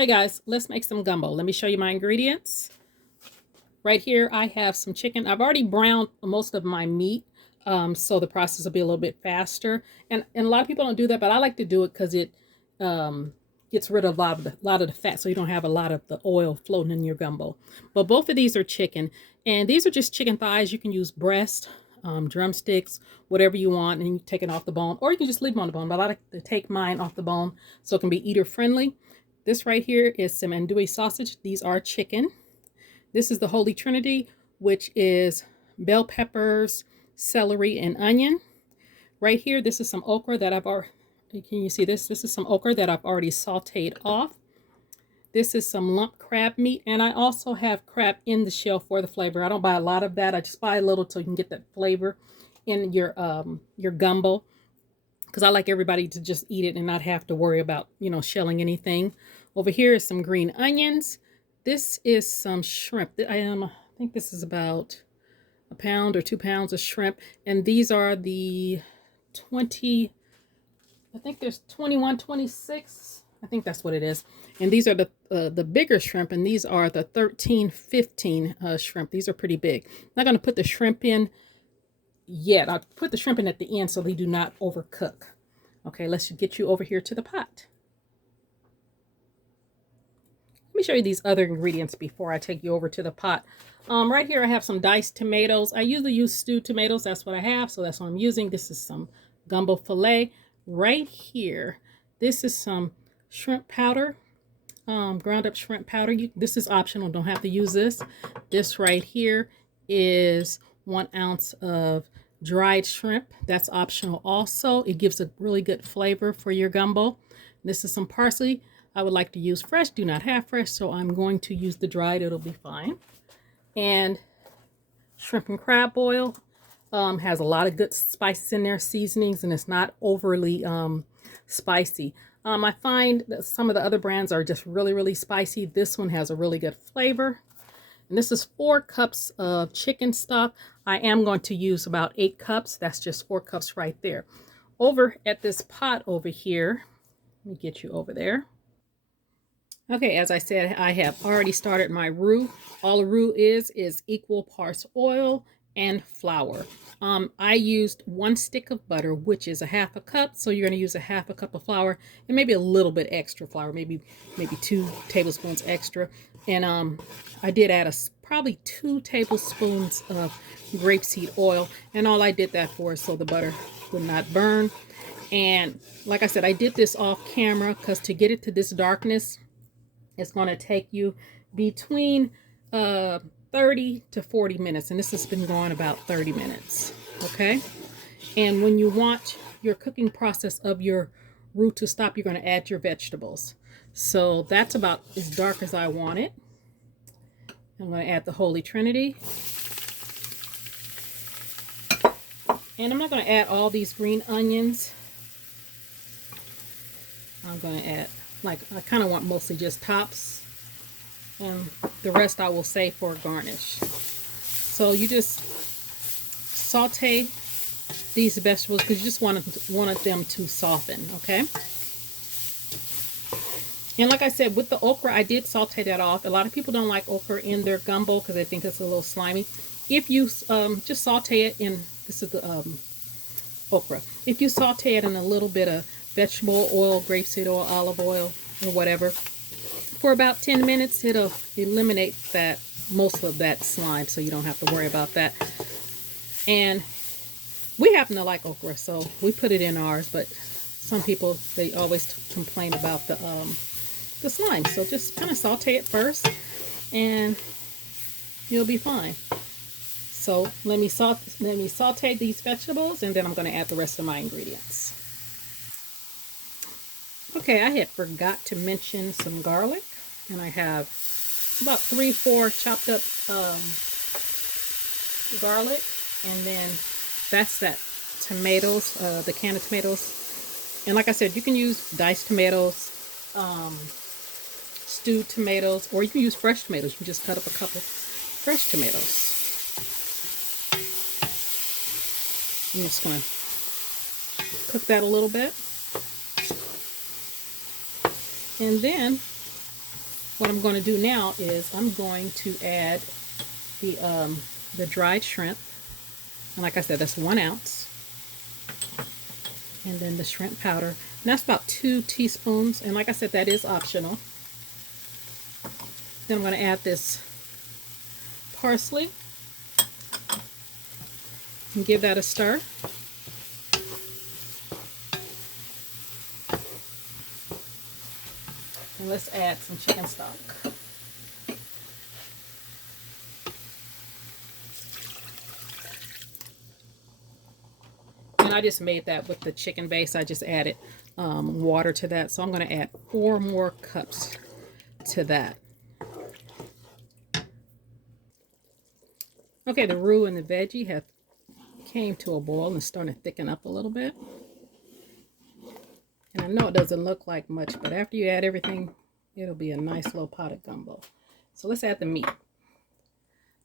Hey guys, let's make some gumbo. Let me show you my ingredients. Right here I have some chicken. I've already browned most of my meat, so the process will be a little bit faster. And a lot of people don't do that, but I like to do it because it gets rid of a lot of the fat, so you don't have a lot of the oil floating in your gumbo. But both of these are chicken, and these are just chicken thighs. You can use breast, drumsticks, whatever you want, and you take it off the bone, or you can just leave them on the bone. But I like to take mine off the bone so it can be eater friendly. This right here is some andouille sausage. These are chicken. This is the Holy Trinity, which is bell peppers, celery, and onion. Right here, this is some okra that I've already, can you see this? This is some okra that I've already sauteed off. This is some lump crab meat, and I also have crab in the shell for the flavor. I don't buy a lot of that. I just buy a little so you can get that flavor in your gumbo, because I like everybody to just eat it and not have to worry about, shelling anything. Over here is some green onions. This is some shrimp. I think this is about a pound or 2 pounds of shrimp. And these are the 20, I think there's 21, 26. I think that's what it is. And these are the bigger shrimp, and these are the 13, 15 shrimp. These are pretty big. I'm not going to put the shrimp in yet. I'll put the shrimp in at the end so they do not overcook. Okay, let's get you over here to the pot. Let me show you these other ingredients before I take you over to the pot. Right here I have some diced tomatoes. I usually use stewed tomatoes. That's what I have, so that's what I'm using. This is some gumbo filet. Right here, this is some shrimp powder, ground up shrimp powder. This is optional, don't have to use this. This right here is 1 ounce of dried shrimp. That's optional also. It gives a really good flavor for your gumbo. This is some parsley. I would like to use fresh, do not have fresh, so I'm going to use the dried. It'll be fine. And shrimp and crab oil has a lot of good spices in there, seasonings, and it's not overly spicy. I find that some of the other brands are just really, really spicy. This one has a really good flavor. And this is 4 cups of chicken stock. I am going to use about 8 cups. That's just 4 cups right there. Over at this pot over here, let me get you over there. Okay, as I said, I have already started my roux. All a roux is equal parts oil and flour. I used 1 stick of butter, which is a 1/2 cup. So you're going to use a 1/2 cup of flour and maybe a little bit extra flour, maybe 2 tablespoons extra. And I did add probably 2 tablespoons of grapeseed oil, and all I did that for is so the butter would not burn. And like I said, I did this off camera because to get it to this darkness, it's going to take you between 30 to 40 minutes. And this has been going about 30 minutes. Okay. And when you want your cooking process of your roux to stop, you're going to add your vegetables. So that's about as dark as I want it. I'm going to add the Holy Trinity. And I'm not going to add all these green onions. I'm going to add, I kind of want mostly just tops, and the rest I will save for garnish. So you just saute these vegetables because you just wanted them to soften, okay? And like I said, with the okra, I did saute that off. A lot of people don't like okra in their gumbo because they think it's a little slimy. If you just saute it in, this is the okra. If you saute it in a little bit of vegetable oil, grapeseed oil, olive oil, or whatever, for about 10 minutes, it'll eliminate most of that slime, so you don't have to worry about that. And we happen to like okra, so we put it in ours, but some people, they always complain about the slime. So just kind of saute it first, and you'll be fine. So let me saute these vegetables, and then I'm going to add the rest of my ingredients. Okay, I had forgot to mention some garlic, and I have about 3-4 chopped up garlic, and then that's that tomatoes, the can of tomatoes. And like I said, you can use diced tomatoes, stewed tomatoes, or you can use fresh tomatoes. You can just cut up a couple fresh tomatoes. I'm just going to cook that a little bit. And then What I'm going to do now is I'm going to add the dried shrimp. And like I said, that's 1 ounce. And then the shrimp powder. And that's about 2 teaspoons. And like I said, that is optional. Then I'm going to add this parsley. And give that a stir. And let's add some chicken stock. And I just made that with the chicken base. I just added water to that. So I'm going to add 4 more cups to that. Okay, the roux and the veggie have came to a boil and starting to thicken up a little bit. And I know it doesn't look like much, but after you add everything, it'll be a nice little pot of gumbo. So let's add the meat.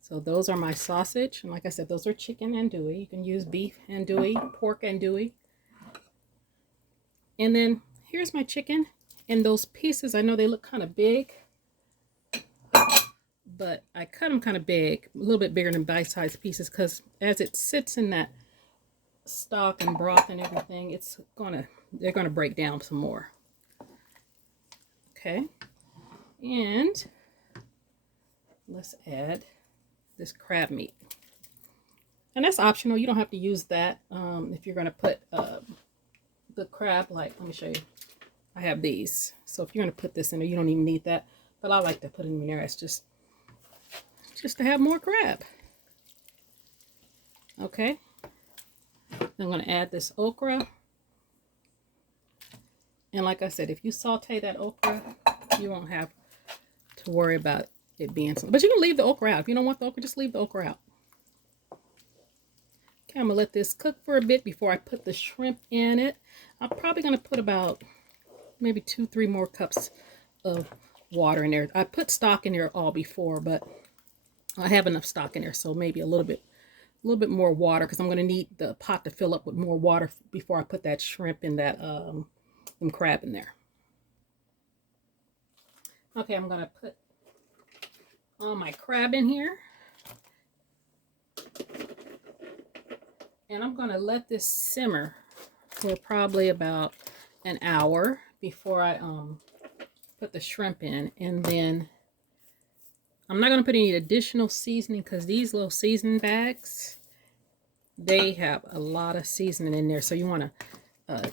So those are my sausage. And like I said, those are chicken andouille. You can use beef andouille, pork andouille. And then here's my chicken. And those pieces, I know they look kind of big, but I cut them kind of big, a little bit bigger than bite-sized pieces, because as it sits in that stock and broth and everything, they're gonna break down some more. Okay, and let's add this crab meat, and that's optional. You don't have to use that if you're gonna put the crab. Like, let me show you. I have these, so if you're gonna put this in there, you don't even need that. But I like to put it in there as just to have more crab. Okay, I'm gonna add this okra. And like I said, if you saute that okra, you won't have to worry about it being some. But you can leave the okra out. If you don't want the okra, just leave the okra out. Okay, I'm going to let this cook for a bit before I put the shrimp in it. I'm probably going to put about maybe 2-3 more cups of water in there. I put stock in there all before, but I have enough stock in there, so maybe a little bit more water, because I'm going to need the pot to fill up with more water before I put that shrimp and that some crab in there. Okay, I'm gonna put all my crab in here, and I'm gonna let this simmer for probably about an hour before I put the shrimp in. And then I'm not gonna put any additional seasoning, because these little seasoning bags, they have a lot of seasoning in there, so you want to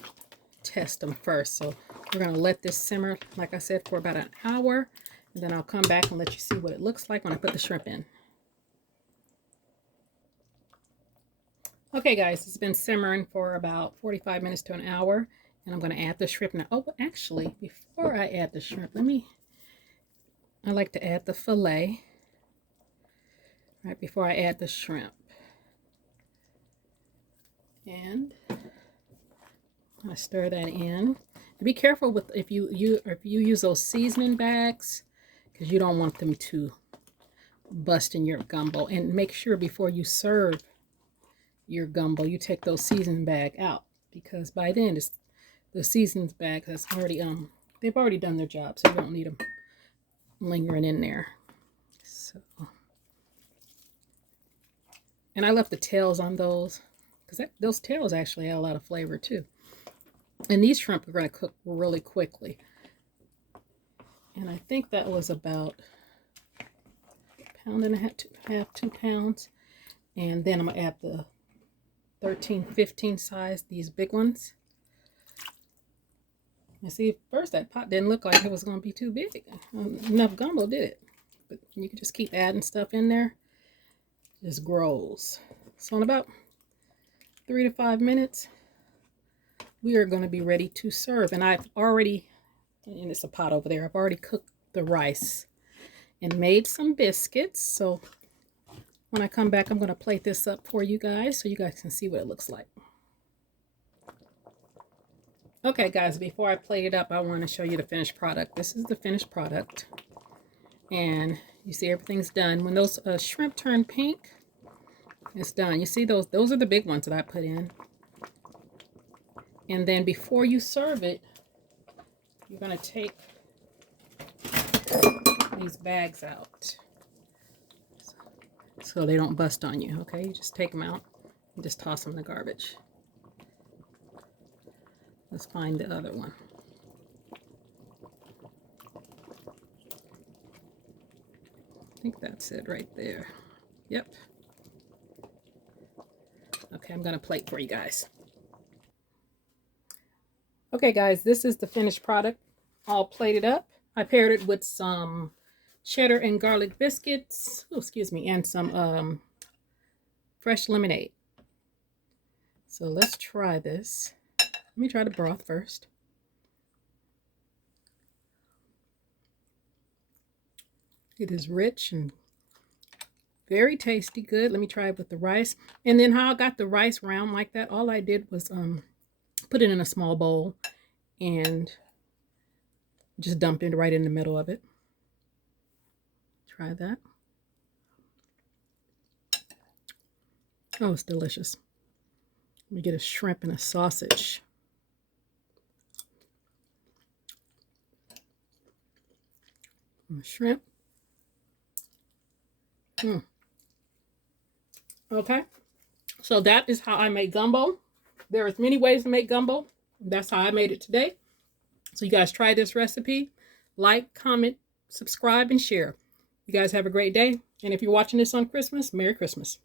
test them first. So we're going to let this simmer, like I said, for about an hour, and then I'll come back and let you see what it looks like when I put the shrimp in. Okay guys, it's been simmering for about 45 minutes to an hour, and I'm going to add the shrimp now. Oh, actually, before I add the shrimp, I like to add the fillet right before I add the shrimp. And I stir that in. And be careful with if you use those seasoning bags, because you don't want them to bust in your gumbo. And make sure before you serve your gumbo, you take those seasoning bag out, because by then the seasoning bag has already they've already done their job, so you don't need them lingering in there. So, and I left the tails on those, because those tails actually add a lot of flavor too. And these shrimp are going to cook really quickly. And I think that was about 1.5 pounds, 2 pounds. And then I'm going to add the 13, 15 size, these big ones. And see, at first that pot didn't look like it was going to be too big. Enough gumbo, did it? But you can just keep adding stuff in there. It just grows. So in about 3 to 5 minutes, we are going to be ready to serve. And I've already, and it's a pot over there, I've already cooked the rice and made some biscuits. So when I come back, I'm going to plate this up for you guys so you guys can see what it looks like. Okay guys, before I plate it up, I want to show you the finished product. This is the finished product. And you see everything's done. When those shrimp turn pink, it's done. You see those are the big ones that I put in. And then before you serve it, you're going to take these bags out so they don't bust on you, okay? You just take them out and just toss them in the garbage. Let's find the other one. I think that's it right there. Yep. Okay, I'm gonna plate for you guys. Okay guys, this is the finished product, all plated up. I paired it with some cheddar and garlic biscuits, oh, excuse me, and some fresh lemonade. So let's try this. Let me try the broth first. It is rich and very tasty, good. Let me try it with the rice. And then how I got the rice round like that, all I did was put it in a small bowl and just dumped it right in the middle of it. Try that. Oh, it's delicious. Let me get a shrimp and a sausage. Shrimp. Okay, so that is how I make gumbo. There's many ways to make gumbo. That's how I made it today. So you guys try this recipe. Like, comment, subscribe, and share. You guys have a great day. And if you're watching this on Christmas, Merry Christmas.